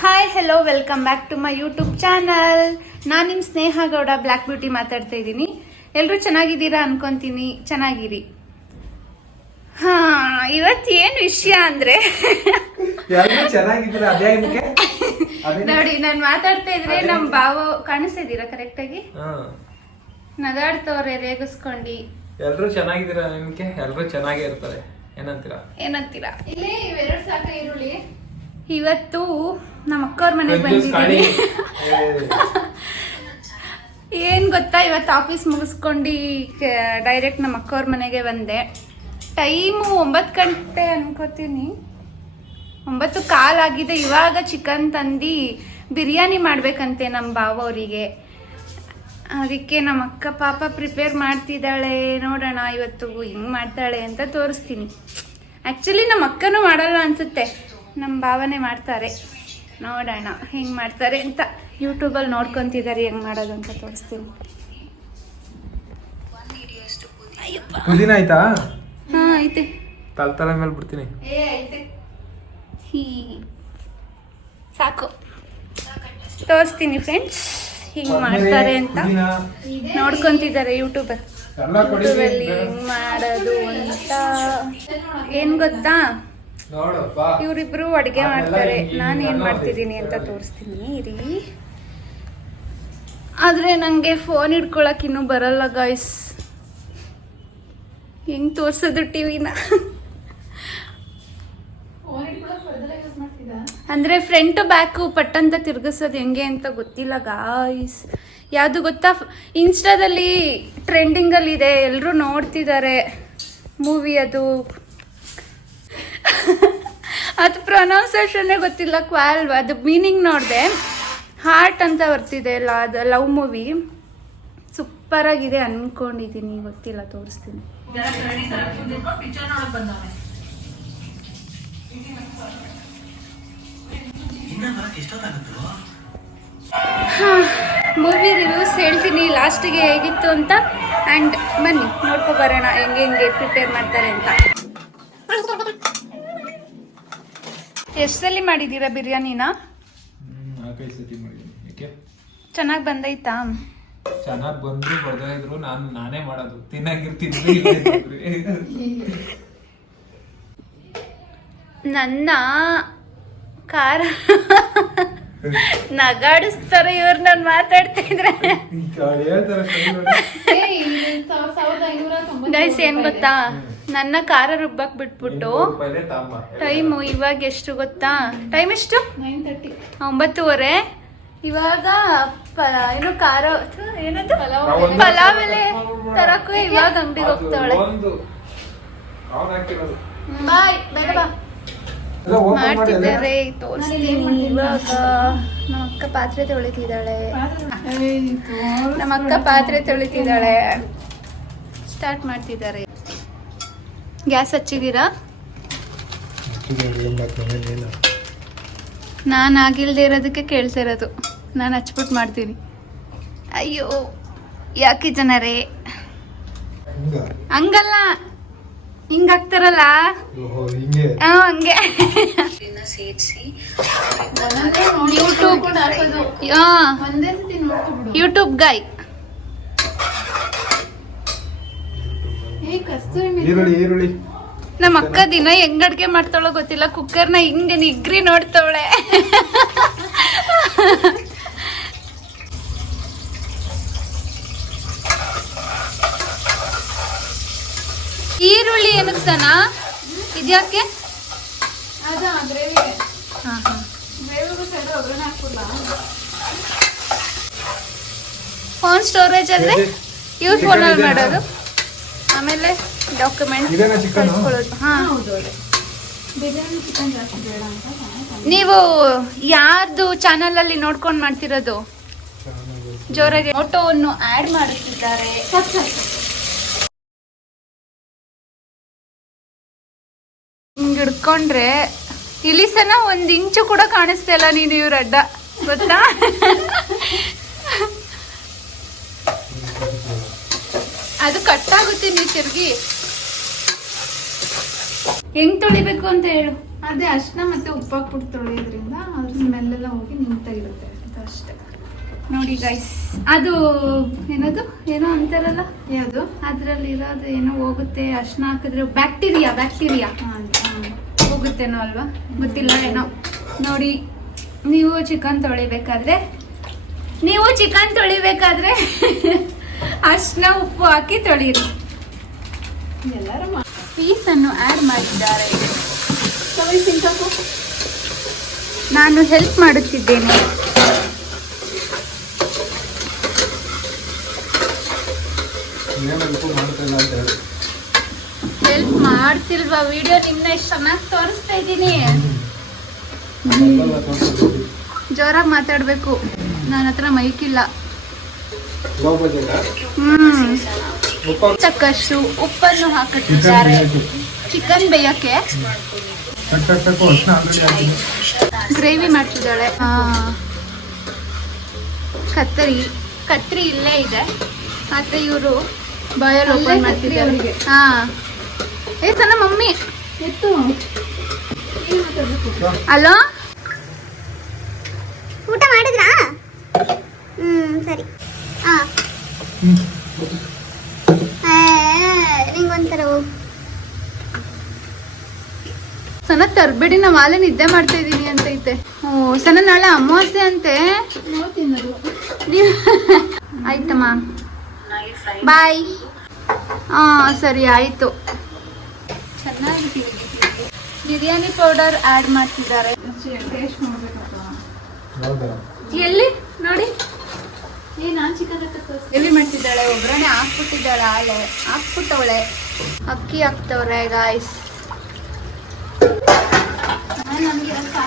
Hi hello welcome back to my YouTube channel ನಾನು ನಿಮ್ಮ ಸ್ನೇಹ Gowda black beauty ಮಾತಾಡ್ತಾ ಇದ್ದೀನಿ. ಎಲ್ಲರೂ ಚೆನ್ನಾಗಿದ್ದೀರಾ ಅನ್ಕೊಂತೀನಿ. ಚೆನ್ನಾಗಿರಿ. ಹಾ ಇವತ್ತು ಏನು ವಿಷಯ ಅಂದ್ರೆ? ನೋಡಿ ನಾನು ಮಾತಾಡ್ತಾ ಇದ್ರೆ ನಮ್ಮ ಭಾವ ಕಾಣಿಸ್ತಿದ್ದೀರಾ ಕರೆಕ್ಟಾಗಿ ನಗಾಡ್ತವ್ರೆ ರೇಗಿಸ್ಕೊಂಡು. ಎಲ್ಲರೂ ಚೆನ್ನಾಗಿದ್ದೀರಾ ನಿಮ್ಗೆ? ಎಲ್ಲರೂ ಚೆನ್ನಾಗೇ ಇರ್ತಾರೆ. ಏನಂತೀರಾ? ಏನಂತೀರಾ? ಇಲ್ಲೇ ಇವೆರಡು ಸಾಕ ಈರುಳ್ಳಿ ಇವತ್ತು ನಮ್ಮ ಅಕ್ಕವ್ರ ಮನೆಗೆ ಬಂದಿದ್ದೀನಿ. ಏನ್ ಗೊತ್ತಾ ಇವತ್ತು ಆಫೀಸ್ ಮುಗಿಸ್ಕೊಂಡು ಡೈರೆಕ್ಟ್ ನಮ್ಮ ಅಕ್ಕವ್ರ ಮನೆಗೆ ಬಂದೆ. ಟೈಮು ಒಂಬತ್ತು ಗಂಟೆ ಅನ್ಕೋತೀನಿ. ಒಂಬತ್ತು ಕಾಲಾಗಿದೆ ಇವಾಗ ಚಿಕನ್ ತಂದು ಬಿರಿಯಾನಿ ಮಾಡ್ಬೇಕಂತೆ ನಮ್ಮ ಬಾವ ಅವರಿಗೆ ಅದಕ್ಕೆ ನಮ್ಮ ಅಕ್ಕ ಪಾಪ ಪ್ರಿಪೇರ್ ಮಾಡ್ತಿದ್ದಾಳೆ. ನೋಡೋಣ ಇವತ್ತು ಹಿಂಗೆ ಮಾಡ್ತಾಳೆ ಅಂತ ತೋರಿಸ್ತೀನಿ. ಆ್ಯಕ್ಚುಲಿ ನಮ್ಮ ಅಕ್ಕನೂ ಮಾಡಲ್ಲ ಅನ್ಸುತ್ತೆ. ನಮ್ಮ ಭಾವನೆ ಮಾಡ್ತಾರೆ. ನೋಡೋಣ ಹೆಂಗೆ ಮಾಡ್ತಾರೆ ಅಂತ. ಯೂಟ್ಯೂಬಲ್ಲಿ ನೋಡ್ಕೊತಿದ್ದಾರೆ ಹೆಂಗೆ ಮಾಡೋದು ಅಂತ ತೋರಿಸ್ತೀನಿ. ಪುದೀನ ಆಯ್ತಾ? ಹಾ ಐತೆ. ತಲೆ ತಲೆ ಮೇಲೆ ಬಿಡ್ತೀನಿ. ಸಾಕು. ತೋರಿಸ್ತೀನಿ ಫ್ರೆಂಡ್ಸ್ ಹಿಂಗೆ ಮಾಡ್ತಾರೆ ಅಂತ. ನೋಡ್ಕೊಂತಿದ್ದಾರೆ ಯೂಟ್ಯೂಬಲ್ಲಿ ಹೆಂಗೆ ಮಾಡೋದು ಅಂತ. ಏನ್ ಗೊತ್ತಾ? ಇವರಿಬ್ರು ಅಡುಗೆ ಮಾಡ್ತಾರೆ. ನಾನು ಏನು ಮಾಡ್ತಿದ್ದೀನಿ ಅಂತ ತೋರಿಸ್ತೀನಿ ಇರಿ. ಆದ್ರೆ ನನಗೆ ಫೋನ್ ಹಿಡ್ಕೊಳಕ್ಕೆ ಇನ್ನೂ ಬರಲ್ಲ ಗಾಯ್ಸ್ ಹೆಂಗ್ ತೋರ್ಸೋದು ಟಿವಿನ? ಅಂದ್ರೆ ಫ್ರಂಟ್ ಬ್ಯಾಕು ಪಟ್ಟಂತ ತಿರ್ಗಿಸೋದು ಹೆಂಗೆ ಅಂತ ಗೊತ್ತಿಲ್ಲ ಗಾಯ್ಸ್ ಯಾವುದು ಗೊತ್ತಾ? ಇನ್ಸ್ಟಾದಲ್ಲಿ ಟ್ರೆಂಡಿಂಗಲ್ಲಿದೆ ಎಲ್ಲರೂ ನೋಡ್ತಿದ್ದಾರೆ. ಮೂವಿ ಅದು. ಅದು ಪ್ರೊನೌನ್ಸೇಷನ್ನೇ ಗೊತ್ತಿಲ್ಲ, ಕ್ವಾಲ್ವ. ಅದು ಮೀನಿಂಗ್ ನೋಡಿದೆ. ಹಾರ್ಟ್ ಅಂತ ಬರ್ತಿದೆ ಅಲ್ಲ, ಅದು ಲವ್ ಮೂವಿ ಸೂಪರ್ ಆಗಿದೆ ಅನ್ಕೊಂಡಿದ್ದೀನಿ ಗೊತ್ತಿಲ್ಲ, ತೋರಿಸ್ತೀನಿ. ಮೂವಿ ರಿವ್ಯೂಸ್ ಹೇಳ್ತೀನಿ ಲಾಸ್ಟಿಗೆ ಹೇಗಿತ್ತು ಅಂತ. ಆ್ಯಂಡ್ ಬನ್ನಿ, ನೋಡ್ಕೊ ಬರೋಣ, ಹೆಂಗೆ ಹೆಂಗೆ ಪ್ರಿಪೇರ್ ಮಾಡ್ತಾರೆ ಅಂತ. ಎಷ್ಟಲ್ಲಿ ಮಾಡಿದ್ದೀರಾ ಬಿರಿಯಾನಿನ? ನಾಲ್ಕೈದು ಸತಿ ಮಾಡಿದ್ದೀನಿ. ಯಾಕೆ ಚೆನ್ನಾಗಿ ಬಂದೈತಾ? ಚೆನ್ನಾಗಿ ಬಂದ್ರು ಬರ್ದೇ ನಾನು ನಾನೇ ಮಾಡೋದು. ತಿನ್ನಂಗಿರ್ತೀನಿ ನನ್ನ ಕಾರ ನಗಾಡಿಸ್ತಾರೆ ಇವ್ರು ನಾನು ಮಾತಾಡ್ತಿದ್ರೆ ಹೇಳ್ತಾರೆ ಗೈಸ್ ಏನ್ ಗೊತ್ತಾ? ನನ್ನ ಖಾರ ರುಬ್ಬಕ್ ಬಿಟ್ಬಿಟ್ಟು ಟೈಮು ಇವಾಗ ಎಷ್ಟು ಗೊತ್ತಾ? ಟೈಮ್ ಎಷ್ಟು? ಒಂಬತ್ತುವರೆ. ಇವಾಗ ಏನು ಖಾರ ಏನದು? ಪಲಾವ್ ಎಲೆ ತರಕ್ಕೂ ಇವಾಗ ಅಂಗಡಿಗೆ ಹೋಗ್ತಾವಳೆ. ಬಾಯ್ ಬೇಗ ಬಾ. ಮಾಡ್ತಿದ್ದಾರೆ ತೋರಿಸ್ತೀನಿ ಇವಾಗ. ನಮ್ಮ ಅಕ್ಕ ಪಾತ್ರೆ ತೊಳಿತಿದ್ದಾಳೆ. ನಮ್ಮ ಅಕ್ಕ ಪಾತ್ರೆ ತೊಳಿತಿದ್ದಾಳೆ. ಸ್ಟಾರ್ಟ್ ಮಾಡ್ತಿದ್ದಾರೆ. ಗ್ಯಾಸ್ ಹಚ್ಚಿದ್ದೀರಾ? ನಾನು ಆಗಿಲ್ದೇ ಇರೋದಕ್ಕೆ ಕೇಳ್ತಾ ಇರೋದು. ನಾನು ಹಚ್ಬಿಟ್ಟು ಮಾಡ್ತೀನಿ. ಅಯ್ಯೋ ಯಾಕೆ ಜನರೇ? ಹಂಗಲ್ಲ. ಹಿಂಗಾಗ್ತಾರಲ್ಲ ಹಂಗೆ. ಯೂಟ್ಯೂಬ್ ಯೂಟ್ಯೂಬ್ ಗಾಯ್ ಈರುಳ್ಳಿ ಈರುಳ್ಳಿ. ನಮ್ಮ ಅಕ್ಕ ದಿನ ಹೆಂಗ್ ಅಡ್ಗೆ ಮಾಡ್ತಾಳೋ ಗೊತ್ತಿಲ್ಲ ಕುಕ್ಕರ್ನ ಹಿಂಗೆ ನಿಗ್ರಿ ನೋಡ್ತಾವಳೆ. ಈರುಳ್ಳಿ ಏನಕ್ತಾನ ಇದ್ಯಾಕೆ? ಹಾ ಹಾ. ಫೋನ್ ಸ್ಟೋರೇಜ್ ಅಂದ್ರೆ ಯೂಸ್ ಫೋನಲ್ಲಿ ಮಾಡೋದು? ಆಮೇಲೆ ಡಾಕ್ಯುಮೆಂಟ್ ಇದೇನಾ chicken? ಹಾ. ನೀವು ಯಾರ್ದು ಚಾನಲ್ ಅಲ್ಲಿ ನೋಡ್ಕೊಂಡ್ ಮಾಡ್ತಿರೋದು? ಜೋರಾಗಿ ಫೋಟೋವನ್ನು ಆಡ್ ಮಾಡುತ್ತಿದ್ದಾರೆ. ಹಿಂಗ್ ಹಿಡ್ಕೊಂಡ್ರೆ ಇಲಿಸನ ಒಂದ್ ಇಂಚು ಕೂಡ ಕಾಣಿಸ್ತಾ ಇಲ್ಲ ನೀನು ಇವ್ರ ಅಡ್ಡ. ಗೊತ್ತಾ? ಅದು ಕಟ್ಟಾಗುತ್ತೆ ನೀ ತಿರುಗಿ. ಹೆಂಗ್ ತೊಳಿಬೇಕು ಅಂತ ಹೇಳು. ಅದೇ ಅಷ್ಟ ಮತ್ತೆ ಉಪ್ಪು ಹಾಕ್ಬಿಟ್ಟು ತೊಳೆಯೋದ್ರಿಂದ ಅದ್ರ ಸ್ಮೆಲ್ ಸ್ಮೆಲ್ಲೆಲ್ಲ ಹೋಗಿ ನಿಂತಾಗಿರುತ್ತೆ ಅಷ್ಟೇ. ನೋಡಿ ಗೈಸ್ ಅದು ಏನದು? ಏನೋ ಅಂತಾರಲ್ಲ? ಯಾವುದು? ಅದ್ರಲ್ಲಿ ಇರೋದು ಏನೋ ಹೋಗುತ್ತೆ. ಅರ್ಶಿನ ಹಾಕಿದ್ರೆ ಬ್ಯಾಕ್ಟೀರಿಯಾ ಬ್ಯಾಕ್ಟೀರಿಯಾ ಹೋಗುತ್ತೇನೋ ಅಲ್ವಾ? ಗೊತ್ತಿಲ್ಲ ಏನೋ. ನೋಡಿ ನೀವು ಚಿಕನ್ ತೊಳಿಬೇಕಾದ್ರೆ ನೀವು ಚಿಕನ್ ತೊಳಿಬೇಕಾದ್ರೆ ಅರ್ಶಿನ ಉಪ್ಪು ಹಾಕಿ ತೊಳೀರಿ. ಪೀಸ್ ಪೀಸನ್ನು ಆ್ಯಡ್ ಮಾಡಿದ್ದಾರೆ. ನಾನು ಹೆಲ್ಪ್ ಮಾಡುತ್ತಿದ್ದೇನೆ. ಇಲ್ಲ ಹೆಲ್ಪ್ ಮಾಡ್ತಿಲ್ವಾ? ವಿಡಿಯೋ ನಿಮ್ನ ಎಷ್ಟು ಚೆನ್ನಾಗಿ ತೋರಿಸ್ತಾ ಇದ್ದೀನಿ. ಜೋರಾಗಿ ಮಾತಾಡಬೇಕು. ನನ್ನ ಹತ್ರ ಮೈಕ್ ತಕ್ಕಷ್ಟು ಉಪ್ಪನ್ನು ಹಾಕುತ್ತಿದ್ದಾರೆ ಚಿಕನ್ ಬೇಯಕ್ಕೆ. ಗ್ರೇವಿ ಮಾಡ್ತಿದ್ದಾಳೆ. ಕತ್ತರಿ. ಕತ್ರಿ ಇಲ್ಲೇ ಇದೆ. ಮತ್ತೆ ಇವರು ಅಲ್ಲೇ ಓಪನ್ ಮಾಡ್ತಿದ್ದಾರೆ. ಹಾ. ಏ ಸಣ್ಣ ಮಮ್ಮಿ. ಎತ್ತು. ಏನು ಮಾತಾಡ್ಬೇಕು ಅಲೋ ಊಟ ಮಾಡಿದ್ರಾ ಹ್ಮ್ ಸರಿ ಹಾ ನಿಂಗೊಂಥರ ಸನ ತರ್ಬೇಡಿ, ನಾವು ಆಲೆ ನಿದ್ದೆ ಮಾಡ್ತಾ ಇದೀನಿ ಅಂತ ಐತೆ. ಸನ ನಾಳೆ ಅಮಾವಾಸ್ಯೆ ಅಂತೆ. ಆಯ್ತಮ್ಮ. ಬಾಯ್ ಹಾ ಸರಿ, ಆಯ್ತು. ಚೆನ್ನಾಗಿ ಬಿರಿಯಾನಿ ಪೌಡರ್ ಆಡ್ ಮಾಡ್ತಿದ್ದಾರೆ. ಎಲ್ಲಿ? ನೋಡಿ. ಎಲ್ಲಿ ಮಾಡ್ತಿದ್ದಾಳೆ? ಒಬ್ಬರೇ ಹಾಕ್ಬಿಟ್ಟಿದ್ದಾಳೆ ಆಲೆ. ಹಾಕ್ಬಿಟ್ಟವಳೆ. ಅಕ್ಕಿ ಹಾಕ್ತವ್ರೆ ಗಾಯ್ಸ್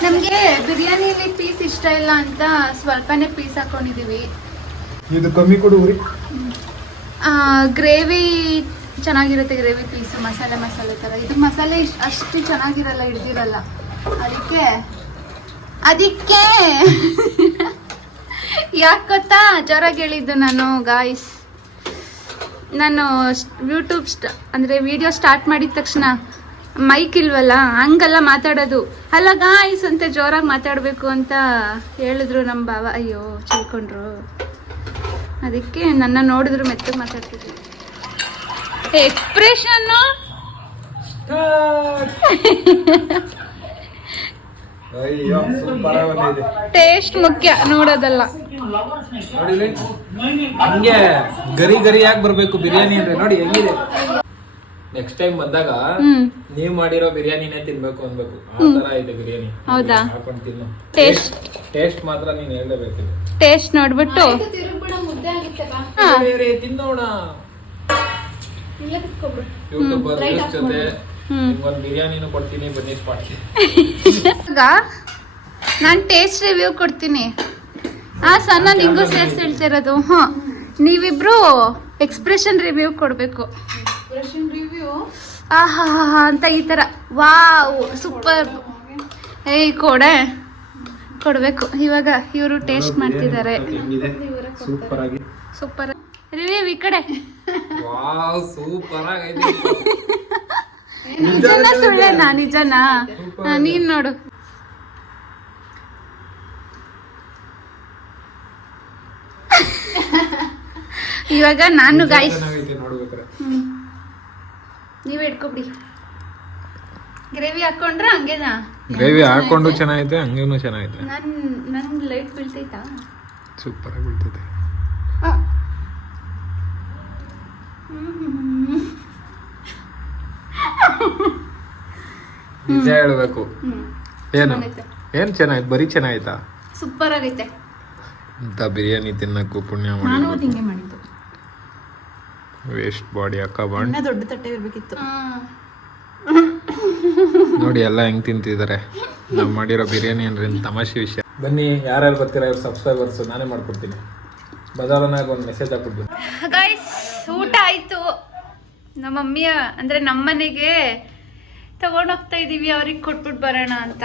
ನಮಗೆ ಬಿರಿಯಾನಿಲಿ ಪೀಸ್ ಇಷ್ಟ ಇಲ್ಲ ಅಂತ ಸ್ವಲ್ಪನೇ ಪೀಸ್ ಹಾಕೊಂಡಿದೀವಿ. ಇದು ಕಮ್ಮಿ ಕೊಡು ಉರಿ ಗ್ರೇವಿ ಚೆನ್ನಾಗಿರುತ್ತೆ ಗ್ರೇವಿ ಪೀಸ್ ಮಸಾಲೆ ಮಸಾಲೆ ಥರ. ಇದು ಮಸಾಲೆ ಇಷ್ಟ್- ಅಷ್ಟು ಚೆನ್ನಾಗಿರಲ್ಲ ಹಿಡ್ದಿರಲ್ಲ. ಅದಕ್ಕೆ ಅದಕ್ಕೆ ಯಾಕೆ ಗೊತ್ತಾ? ಜೋರಾಗಿ ಹೇಳಿದ್ದು ನಾನು ಗಾಯ್ಸ್ ನಾನು ಯೂಟ್ಯೂಬ್ ಸ್ಟ ಅಂದರೆ ವಿಡಿಯೋ ಸ್ಟಾರ್ಟ್ ಮಾಡಿದ ತಕ್ಷಣ ಮೈಕ್ ಇಲ್ವಲ್ಲ? ಹಂಗಲ್ಲ ಮಾತಾಡೋದು. ಅಲ್ಲ ಗಾಯ್ಸ್ ಅಂತ ಜೋರಾಗಿ ಮಾತಾಡಬೇಕು ಅಂತ ಹೇಳಿದ್ರು ನಮ್ಮ ಬಾವ. ಅಯ್ಯೋ ಚಳ್ಕೊಂಡ್ರು ಅದಕ್ಕೆ ನನ್ನ ನೋಡಿದ್ರು ಮೆತ್ತಗೆ ಮಾತಾಡ್ತಿದ್ರು. ಎಕ್ಸ್ಪ್ರೆಷನ್ನು ಟೇಸ್ಟ್ ಮುಖ್ಯ ನೋಡೋದಲ್ಲ. ನೋಡಿ ಹಂಗೆ ಗರಿ ಗರಿಯಾಗಿ ಬರಬೇಕು ಬಿರಿಯಾನಿ ಅಂದ್ರೆ ನೋಡಿ ಹೆಂಗಿದೆ. ನೆಕ್ಸ್ಟ್ ಟೈಮ್ ಬಂದಾಗ ನೀವ್ ಮಾಡಿರೋ ಬಿರಿಯಾನಿನೇ ತಿನ್ಬೇಕು ಅನ್ಬೇಕು ಆ ತರ ಇದೆ ಬಿರಿಯಾನಿ. ಹೌದಾ? ಹಾಕೊಂಡು ತಿನ್ನು. ಟೇಸ್ಟ್. ಟೇಸ್ಟ್ ಮಾತ್ರ ನೀನ್ ಹೇಳ್ಲೇಬೇಕು ಟೇಸ್ಟ್ ನೋಡ್ಬಿಟ್ಟು. ತಿರುಗ್ಬಿಡ ಮುದ್ದೆ. ತಿನ್ನೋಣ. ಇಲ್ಲೇ ಕುತ್ಕೊಬಿಡು. ಯೂಟ್ಯೂಬರ್ ಜೊತೆ ಹ್ಮ್. ನಿಮ್ಗೊಂದು ಬಿರಿಯಾನಿನೂ ಕೊಡ್ತೀನಿ ಬನ್ನಿ ಸ್ಪಾಟ್ಗೆ ಈಗ ನಾನು ಟೇಸ್ಟ್ ರಿವ್ಯೂ ಕೊಡ್ತೀನಿ. ಆ ಸಣ್ಣ ನಿಂಗೂ ಸೇರ್ಸಿ ಹೇಳ್ತಿರೋದು. ಹಾಂ ನೀವಿಬ್ರು ಎಕ್ಸ್ಪ್ರೆಷನ್ ರಿವ್ಯೂ ಕೊಡಬೇಕು. ಎಕ್ಸ್ಪ್ರೆಷನ್ ರಿವ್ಯೂ ಆಹಾ ಅಂತ ಈ ಥರ ವಾವ್ ಸೂಪರ್ ಏಯ್ ಕೊಡೆ. ಕೊಡಬೇಕು. ಇವಾಗ ಇವರು ಟೇಸ್ಟ್ ಮಾಡ್ತಿದ್ದಾರೆ. ಸೂಪರ್ ಆಗಿ. ಸೂಪರ್ ರಿವ್ಯೂ ಈ ಕಡೆ. ವಾವ್ ಸೂಪರ್ ಆಗೈತೆ ನಿಜನಾ ಸುಳ್ಳೇನಾ? ನಿಜನಾ? ನೀನ್ ನೋಡು. ಇವಾಗ ನಾನು ಗಾಯ್ಸ್ ನೋಡ್ಬೇಕಾರೆ ನೀವೇ ಇಟ್ಕೊಬಿಡಿ. ಗ್ರೇವಿ ಹಾಕೊಂಡ್ರೆ ಹಂಗೇನಾ? ಗ್ರೇವಿ ಹಾಕೊಂಡು ಚೆನ್ನಾಗೈತೆ. ಹಂಗೇನು ಚೆನ್ನಾಗೈತೆ. ನನ್ ನನ್ ಲೈಟ್ ಬೀಳ್ತೈತಾ? ಸೂಪರ್ ಆಗಿ ಬೀಳ್ತೈತೆ. ನಿಜ ಹೇಳ್ಬೇಕು. ಏನು? ಏನ್ ಚೆನ್ನಾಗಿತ್ತು ಬರೀ ಚೆನ್ನಾಗಿತ್ತ ಸೂಪರ್ ಆಗೈತೆ. ಅಂತ ಬಿರಿಯಾನಿ ತಿನ್ನಕ್ಕೂ ಪುಣ್ಯ ಮಾಡಿ ವೇಸ್ಟ್ ಬಾಡಿ ಅಕ್ಕ ಬಾಡಿ ಇನ್ನ ದೊಡ್ಡ ತಟ್ಟೆ ಇರಬೇಕಿತ್ತು. ನೋಡಿ ಎಲ್ಲ ಹೆಂಗ್ ತಿಂತಿದ್ದಾರೆ ನಾವು ಮಾಡಿರೋ ಬಿರಿಯಾನಿ ಅಂದ್ರೆ ತಮಾಷೆ ವಿಷಯ. ಬನ್ನಿ ಯಾರ್ಯಾರು ಬರ್ತೀರಾ ಇವ್ರು ಸಬ್ಸ್ಕ್ರೈಬರ್ಸ್ ನಾನೇ ಮಾಡ್ಕೊಡ್ತೀನಿ. ಬದಾಲನಾಗ ಒಂದು ಮೆಸೇಜ್ ಹಾಕ್ಬಿಡ್ತೀನಿ ಗೈಸ್ ಊಟ ಆಯ್ತು. ನಮ್ಮ ಮಮ್ಮಿಯ ಅಂದ್ರೆ ನಮ್ಮನೆಗೆ ತಗೊಂಡೋಗ್ತಾ ಇದೀವಿ ಅವ್ರಿಗೆ ಕೊಟ್ಬಿಟ್ಟು ಬರೋಣ ಅಂತ.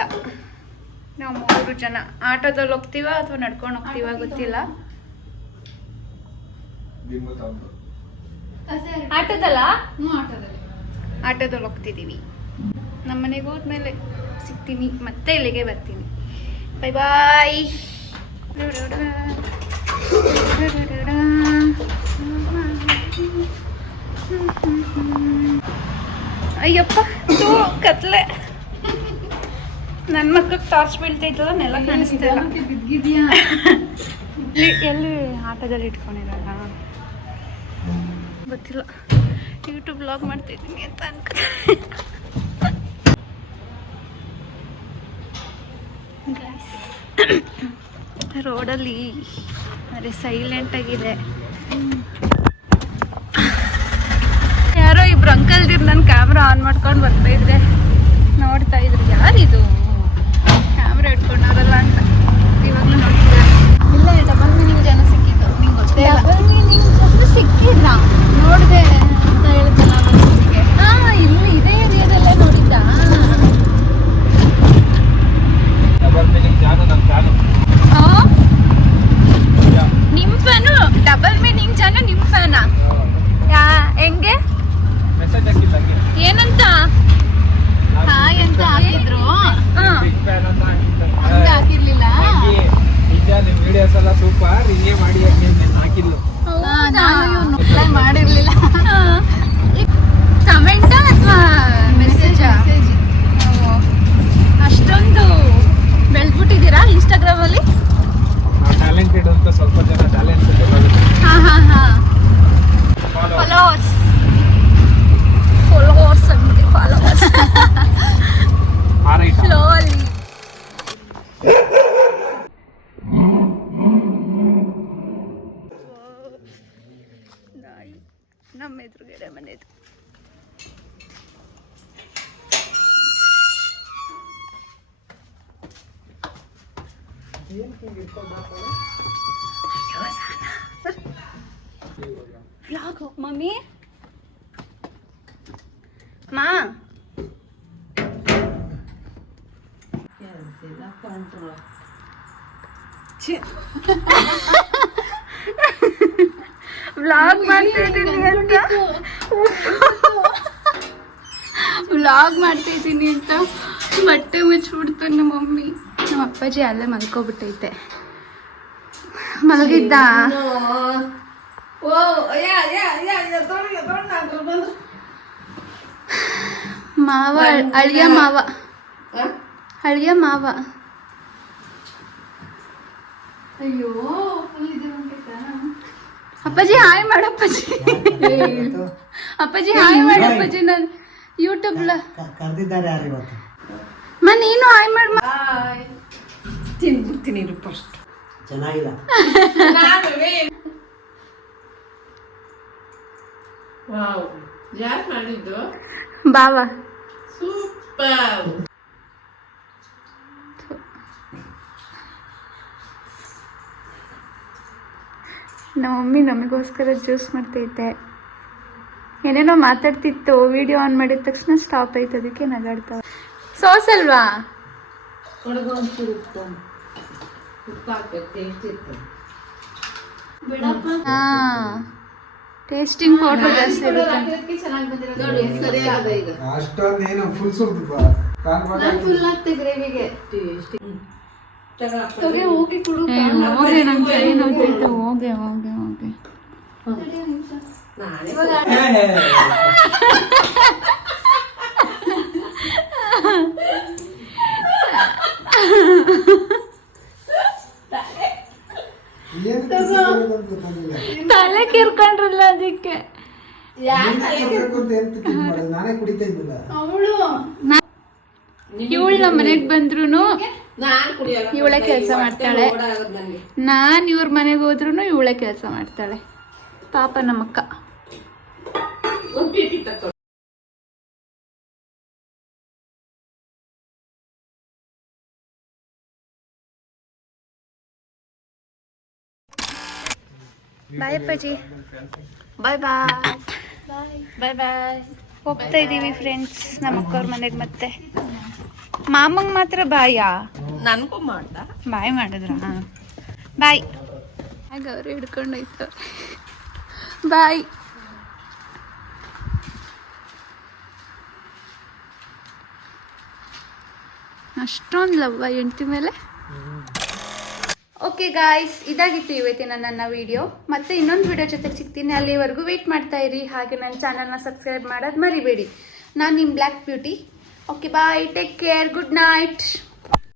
ನಾವು ಮೂರು ಜನ. ಆಟೋದಲ್ಲಿ ಹೋಗ್ತೀವ ಅಥವಾ ನಡ್ಕೊಂಡು ಹೋಗ್ತೀವ ಗೊತ್ತಿಲ್ಲ. ಆಟೋದಲ್ಲ? ಆಟೋದಲ್ಲಿ. ಹೋಗ್ತಿದ್ದೀವಿ. ನಮ್ಮ ಮನೆಗೆ ಹೋದ್ಮೇಲೆ ಸಿಗ್ತೀನಿ ಮತ್ತೆ ಇಲ್ಲಿಗೆ ಬರ್ತೀನಿ. ಬೈ ಬಾಯ್ ಅಯ್ಯಪ್ಪ ಕತ್ಲೆ. ನನ್ನ ಮಕ್ಕಳಿಗೆ ಟಾರ್ಚ್ ಬೀಳ್ತೈತಲ್ಲ ನೆಲ ಕಾಣಿಸ್ತಾ ಇಲ್ಲಿ ಎಲ್ಲಿ ಆಟದಲ್ಲಿ ಇಟ್ಕೊಂಡಿರಲ್ಲ ಗೊತ್ತಿಲ್ಲ. ಯೂಟ್ಯೂಬ್ ಬ್ಲಾಗ್ ಮಾಡ್ತಿದ್ದೀನಿ ಅಂತ ಅನ್ಕೊ ರೋಡಲ್ಲಿ ಅರೆ ಸೈಲೆಂಟ್ ಆಗಿದೆ. ಯಾರೋ ಇಬ್ರು ಅಂಕಲ್ದಿರ್ ನನ್ನ ಕ್ಯಾಮ್ರಾ ಆನ್ ಮಾಡ್ಕೊಂಡು ಬರ್ತಾ ಇದ್ರೆ ನೋಡ್ತಾ ಇದ್ರು. ಯಾರಿದು? ಕ್ಯಾಮ್ರಾ ಇಟ್ಕೊಂಡವ್ರಲ್ಲ ಅಂತ. ಇವಾಗಲೂ ನೋಡ್ತಿದ್ದಾರೆ? ಇಲ್ಲ ಡಬಲ್ ಮೀನಿಂಗ್ ಜನ ಸಿಕ್ಕಿದ್ದು. ನಿಂಗೆ ಗೊತ್ತೇ ಇಲ್ಲ. ಸಿಕ್ಕಿಲ್ಲ. ನೋಡಿದೆ ಅಂತ ಹೇಳಿದ್ದಲ್ಲ ಮನಸ್ಸಿಗೆ ಹಾ ಇಲ್ಲಿ ಇದೇ ಏರಿಯಾದಲ್ಲೇ ನೋಡಿದ್ದ ಜಾನು ನನ್ನ ಜಾನು ನಿಮ್ ಫ್ಯಾನು ಡಬಲ್ ಮೀನಿಂಗ್ ಜನ ನಿಮ್ ಫ್ಯಾನಾ ಯಾ ಹೆಂಗೆ ಮೆಸೇಜ್ ಹಾಕಿದ್ದಂಗೆ ಏನಂತ ಹಾಯ್ ಅಂತ ಹಾಕಿದ್ರು ಹಾ ಬಿಗ್ ಫ್ಯಾನ್ ಅಂತ ಹಾಕಿದ್ದಂಗೆ. ಹಂಗೆ ಹಾಕಿರ್ಲಿಲ್ಲ ಹಾಕಿ, ನಿಜ ನಿಮ್ ವಿಡಿಯೋಸ್ ಎಲ್ಲ ಸೂಪರ್ ಹಿಂಗೆ ಮಾಡಿ ಹಂಗೆ ನಾನು ಹಾಕಿದ್ಲು ಹಾ, ನಾನು ಇವ್ನು reply ಮಾಡಿರ್ಲಿಲ್ಲ ಕಮೆಂಟ ಅಥವಾ ಮೆಸೇಜಾ ಮೆಸೇಜ್ ಅಷ್ಟೊಂದು ಬೆಳೆದ್ಬಿಟ್ಟಿದ್ದೀರಾ ಇನ್ಸ್ಟಾಗ್ರಾಮ್ ಅಲ್ಲಿ ನಾವು ಟ್ಯಾಲೆಂಟೆಡ್ ಅಂತ ಸ್ವಲ್ಪ ಜನ ಟ್ಯಾಲೆಂಟೆಡ್ ಹಾ ಹಾ ಹಾ ಫಾಲೋವರ್ಸ್ ಫಾಲೋವರ್ಸ್ ಅಂದ್ಬಿಟ್ಟು ಫಾಲೋವರ್ಸ್ ಆರೈಟ ಫ್ಲೋ ಅಲ್ಲಿ ನಾಯಿ ನಮ್ಮ ಎದುರುಗಡೆ ಮನೆದು ವ್ಲಾಗ್ ಮಮ್ಮಿ ಮಾ ವ್ಲಾಗ್ ಮಾಡ್ತಿದ್ದೀನಿ ಅಂತ ವ್ಲಾಗ್ ಮಾಡ್ತಾ ಇದ್ದೀನಿ ಅಂತ. ಬಟ್ಟೆ ಮುಚ್ಚಿಬಿಡ್ತು ನಮ್ಮ ಮಮ್ಮಿ. ನಮ್ಮ ಅಪ್ಪಾಜಿ ಅಲ್ಲೇ ಮಲ್ಕೊಬಿಟ್ಟೈತೆ. ಮಲಗಿದ್ದ? ಮಾವ ಅಳಿಯ ಮಾವ. ಅಳಿಯ ಮಾವ. ಅಯ್ಯೋ ಅಪ್ಪಾಜಿ ಹಾಯ್ ಮಾಡಪ್ಪಾಜಿ ಅಪ್ಪಾಜಿ. ಹಾಯ್ ಮಾಡಪ್ಪಾಜಿ ನಾನು ಯೂಟ್ಯೂಬ್ ಕರೆದಿದ್ದಾರೆ ಯಾರು ಇವತ್ತು? ಮ ನೀನು ಹಾಯ್ ಮಾಡ್ ಮ- ಇರು ಫಸ್ಟ್ ಚೆನ್ನಾಗಿಲ್ಲ. ವಾವ್. ಯಾರು ಮಾಡಿದ್ದು? ಬಾವಾ. ಸೂಪರ್. ನಮ್ಮ ಮಮ್ಮಿ ನಮಗೋಸ್ಕರ ಜ್ಯೂಸ್ ಮಾಡ್ತೈತೆ. ಏನೇನೋ ಮಾತಾಡ್ತಿತ್ತು ವಿಡಿಯೋ ಆನ್ ಮಾಡಿದ ತಕ್ಷಣ ಸ್ಟಾಪ್ ಆಯ್ತು ಅದಕ್ಕೆ ನಗಾಡ್ತಾವ ಸಾಸ್ ಅಲ್ವಾ? ಟೇಸ್ಟಿಂಗ್ ಪೌಡರ್ ಜಾಸ್ತಿ ಇರುತ್ತೆ. ಹಾಕಿರೋದಕ್ಕೆ ಚೆನ್ನಾಗಿ ಬಂದಿರೋದು. ನೋಡಿ ಸರಿಯಾಗದ ಈಗ. ಅಷ್ಟೊಂದೇನು ಫುಲ್ ಸುರ್ದು ಫುಲ್ ಆಗ್ತದೆ ಗ್ರೇವಿಗೆ ಟೇಸ್ಟ್ ತೊಗೆ ಹೋಗಿ ಕುಡು ಏ, ಹೋಗೆ ನನ್ ಕೈ ನೋಡ್ತೈತೆ ಹೋಗೆ ಹೋಗೆ ಹೋಗೆ ನಾನೇ ಏನು ಗೊತ್ತಾಗಿಲ್ಲ ತಲೆ ಕಿರ್ಕೊಂಡ್ರಲ್ಲ ಅದಕ್ಕೆ. ಇವಳು ನಮ್ಮ ಮನೆಗೆ ಬಂದ್ರು ಇವಳೆ ಕೆಲ್ಸ ಮಾಡ್ತಾಳೆ. ನಾನ್ ಇವ್ರ ಮನೆಗೆ ಹೋದ್ರು ಇವಳೆ ಕೆಲಸ ಮಾಡ್ತಾಳೆ. ಪಾಪ ನಮ್ಮಕ್ಕ. ಬಾಯ್ ಅಪ್ಪಾಜಿ ಬಾಯ್ ಬಾಯ್ ಬಾಯ್ ಬಾಯ್ ಹೋಗ್ತಾ ಇದ್ದೀವಿ ಫ್ರೆಂಡ್ಸ್ ನಮ್ಮ ಅಕ್ಕವ್ರ ಮನೆಗೆ ಮತ್ತೆ. ಮಾಮಂಗ್ ಮಾತ್ರ ಬಾಯಾ? ನನಗೂ ಮಾಡ್ದ. ಬಾಯ್ ಮಾಡಿದ್ರ? ಬಾಯ್. ಹಾಗ ಅವ್ರು ಹಿಡ್ಕೊಂಡೋಯ್ತು. ಬಾಯ್. ಅಷ್ಟೊಂದು ಲವ್ವ ಹೆಂಡ್ತಿ ಮೇಲೆ? ಓಕೆ ಗಾಯ್ಸ್ ಇದಾಗಿತ್ತು ಇವತ್ತಿನ ನನ್ನ ವಿಡಿಯೋ ಮತ್ತೆ ಇನ್ನೊಂದು ವಿಡಿಯೋ ಜೊತೆ ಸಿಗ್ತೀನಿ. ಅಲ್ಲಿವರೆಗೂ ವೆಯ್ಟ್ ಮಾಡ್ತಾ ಇರಿ. ಹಾಗೆ ನನ್ನ ಚಾನಲ್ನ ಸಬ್ಸ್ಕ್ರೈಬ್ ಮಾಡೋದು ಮರಿಬೇಡಿ. ನಾನು ನಿಮ್ಮ black beauty okay bye take care good night